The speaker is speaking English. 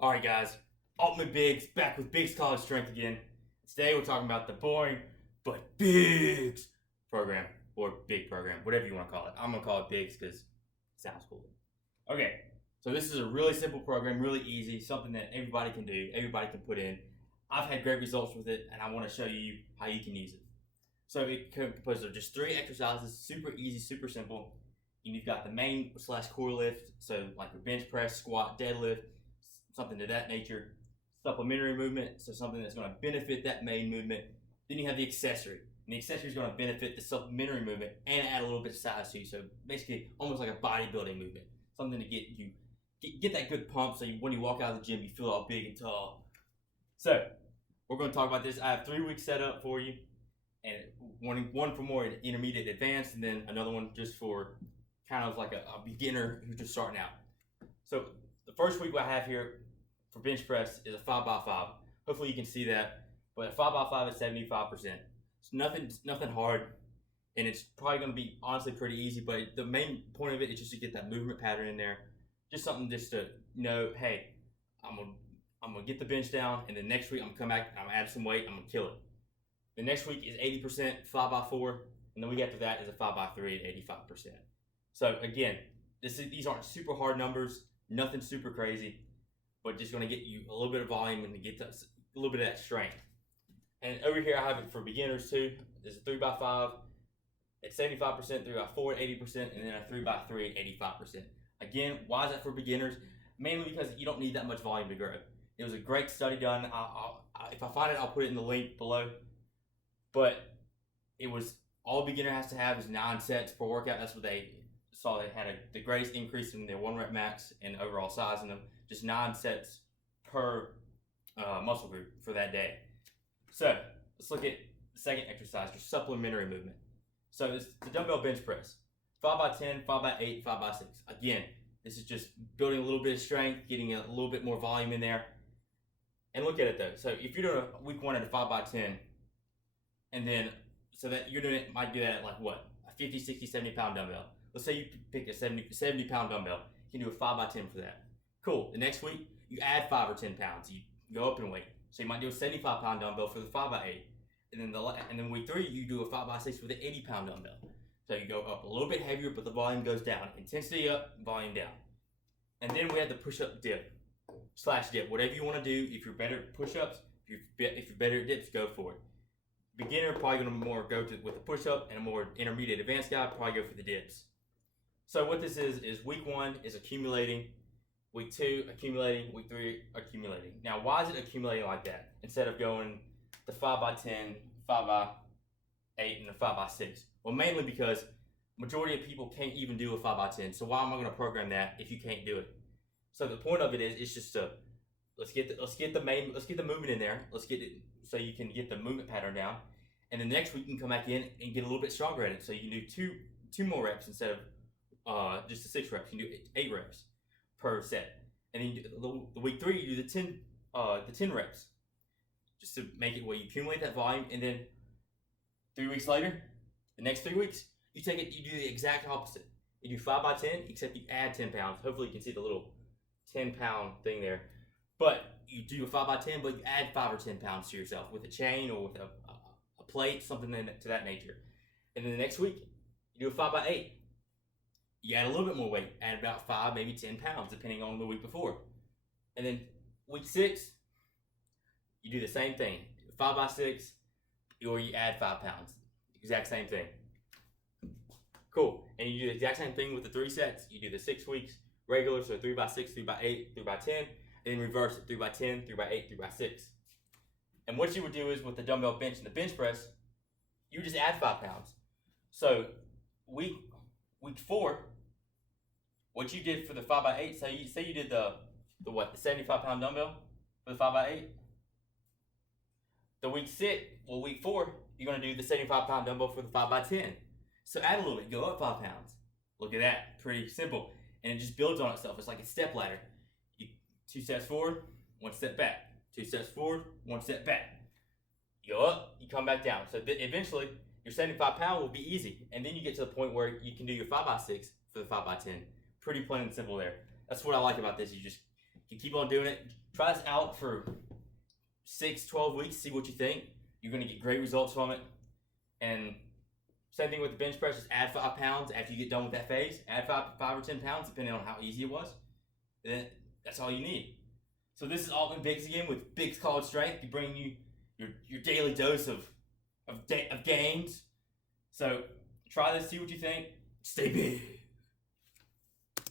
Alright guys, Ultimate Bigs back with Bigs College Strength again. Today we're talking about the boring but Bigs program, or big program, whatever you want to call it. I'm going to call it Bigs because it sounds cool. Okay, so this is a really simple program, really easy, something that everybody can do, everybody can put in. I've had great results with it and I want to show you how you can use it. So it composes of just 3 exercises, super easy, super simple. And you've got the main / core lift, so like your bench press, squat, deadlift, something to that nature. Supplementary movement, so something that's going to benefit that main movement. Then you have the accessory, and the accessory is going to benefit the supplementary movement and add a little bit of size to you. So basically, almost like a bodybuilding movement, something to get that good pump. So when you walk out of the gym, you feel all big and tall. So we're going to talk about this. I have 3 weeks set up for you, and one for more intermediate advanced, and then another one just for kind of like a beginner who's just starting out. So the first week I have here for bench press is a 5x5. Hopefully you can see that, but a 5x5 is 75%. It's nothing hard, and it's probably going to be honestly pretty easy, but the main point of it is just to get that movement pattern in there. Just something just to know, hey, I'm gonna get the bench down, and then next week I'm gonna come back and I'm gonna add some weight, I'm gonna kill it. The next week is 80% 5x4, and the week after that is a 5x3 at 85%. So again, these aren't super hard numbers, nothing super crazy, but just going to get you a little bit of volume and to get a little bit of that strength. And over here I have it for beginners too. There's a 3x5 at 75%, 3x4 at 80%, and then a 3x3 at 85%. Again, why is that for beginners? Mainly because you don't need that much volume to grow. It was a great study done. If I find it, I'll put it in the link below. But it was all a beginner has to have is 9 sets per workout. That's what they saw. They had the greatest increase in their 1 rep max and overall size in them. Just 9 sets per muscle group for that day. So let's look at the second exercise, your supplementary movement. So it's the dumbbell bench press, 5x10, 5x8, 5x6. Again, this is just building a little bit of strength, getting a little bit more volume in there. And look at it though. So if you're doing a week 1 at a 5x10, and then so that you're doing it, might do that at like what, a 50, 60, 70 pound dumbbell. Let's say you pick a 70 pound dumbbell. You can do a 5x10 for that. Cool. The next week, you add 5 or 10 pounds. You go up in weight. So you might do a 75 pound dumbbell for the 5x8. And then week 3, you do a 5x6 with an 80 pound dumbbell. So you go up a little bit heavier, but the volume goes down. Intensity up, volume down. And then we have the push-up dip / dip. Whatever you want to do. If you're better at push-ups, if you're better at dips, go for it. Beginner, probably going to more go with the push-up, and a more intermediate advanced guy, probably go for the dips. So what this is week 1 is accumulating, week 2 accumulating, week 3 accumulating. Now why is it accumulating like that instead of going the 5x10, 5x8, and the 5x6? Well, mainly because majority of people can't even do a 5x10. So why am I going to program that if you can't do it? So the point of it is, it's just to let's get the movement in there. Let's get it so you can get the movement pattern down, and then next week you can come back in and get a little bit stronger at it. So you can do two more reps instead of just the 6 reps. You can do 8 reps per set, and then the week 3 you do the 10 reps, just to make it where you accumulate that volume. And then 3 weeks later, the next 3 weeks, you take it, you do the exact opposite. You do 5x10, except you add 10 pounds. Hopefully you can see the little 10 pound thing there. But you do a 5x10, but you add 5 or 10 pounds to yourself with a chain or with a plate, something to that nature. And then the next week, you do a 5x8. You add a little bit more weight, add about 5, maybe 10 pounds, depending on the week before. And then week 6, you do the same thing, 5x6, or you add 5 pounds. Exact same thing. Cool. And you do the exact same thing with the 3 sets. You do the 6 weeks regular, so 3x6, 3x8, 3x10, and then reverse it, 3x10, 3x8, 3x6. And what you would do is with the dumbbell bench and the bench press, you just add 5 pounds. So week 4, what you did for the 5x8, say you did the 75 pound dumbbell for the 5x8. Week 4, you're gonna do the 75 pound dumbbell for the 5x10. So add a little bit, go up 5 pounds. Look at that, pretty simple. And it just builds on itself. It's like a step ladder. 2 steps forward, 1 step back. 2 steps forward, 1 step back. You go up, you come back down. So eventually, your 75 pound will be easy. And then you get to the point where you can do your 5x6 for the 5x10. Pretty plain and simple there. That's what I like about this. You just keep on doing it. Try this out for 6-12 weeks, see what you think. You're going to get great results from it. And same thing with the bench press, just add 5 pounds after you get done with that phase. Add 5 or 10 pounds, depending on how easy it was. Then that's all you need. So this is Altman Biggs again with Biggs College Strength. We bring you your daily dose of gains. So try this, see what you think. Stay big.